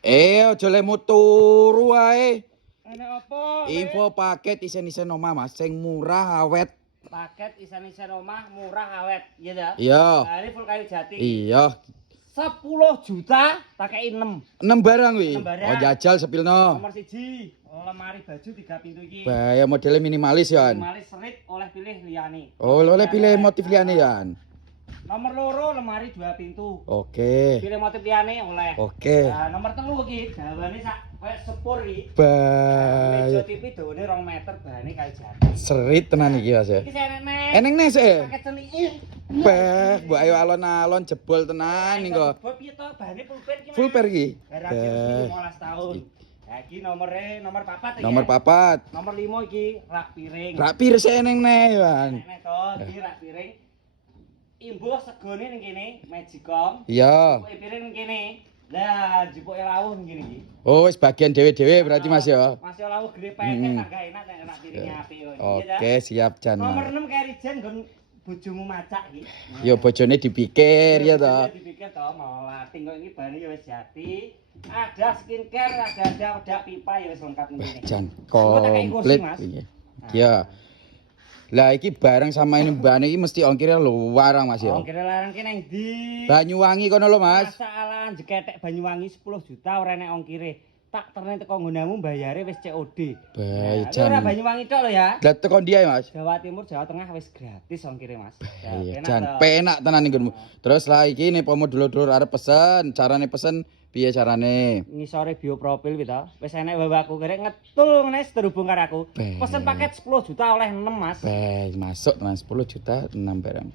Aja lemu turu ae. Enak apa? Info paket isen-isen omah Mas, sing murah awet. Paket isen-isen omah murah awet, iya dah. Iya. Nah, ini full kayu jati. Iya. 10 juta tak kei 6. 6 barang wi. 6 barang. Oh jajal sepilno. Nomor 1, lemari baju 3 pintu iki. Bahaya modelnya minimalis ya. Minimalis serit oleh pilih liyane. Oh, oleh pilih motif liyane ya. Nomor 2 lemari 2 pintu. Oke. Pilih motif liyane oleh. Oke. Nah, nomor 3 iki dawane sak koyo sepur iki. Bahaya. Meja TV dawane 2 meter bahane kayu jati. Serit tenan iki Mas ya. Iki enek. Eneng nih sih. Paket celiki. Bah, mbok ayo alon-alon jebol tenan ning kok. Jebol piye to bahane pulpen iki. Full pair iki. Garasi 15 tahun. Nah, iki nomor 4 ya. Nomor 4. Nomor 5 iki rak piring. Rak pir sih eneng nih, Wan. Nek to, iki rak piring. Imbuh segone ning kene, Magicom. Iya. Jupuke piring ning kene. Lah, jupuke lawuh ning kene iki. Oh, wis bagian dhewe-dhewe berarti Mas ya. Masih lawuh gede peke harga enak nek rak piringnya apik yo. Oke, siap Jan. Nomor 6 Kerijen nggon bojomu macak iki. Ya bojone dipikir ya toh. Dipikir to mau lating kok iki bane ya wis jati. Ada skincare, ada pipa ya wis lengkap ning kene. Jan Engko tak kei kursi, komplit Mas. iki. Ya. Lah iki barang sama ini mbane iki mesti ongkirnya luar Mas ya. Ongkire larang ki nang ndi? Banyuwangi kono lho Mas. Masalah jeketek Banyuwangi 10 juta ora enek ongkire. Tak terne teko nggonamu bayare wis COD. Bae Nah, ora Jan. Banyuwangi tok lho ya. Lah teko ndi ae Mas? Jawa Timur, Jawa Tengah wis gratis ongkire Mas. Ya, Iya enak Jan, toh. penak tenan nggonmu. Terus lah iki nih pomo dulur-dulur arep pesen, carane pesen piye carane? Ngisore bioprofil kuwi to. Wis enek wawaku kere ngetul ngene terhubung karo aku. Bae. Pesen paket 10 juta oleh 6 Mas. Bae, masuk tenan 10 juta 6 barang.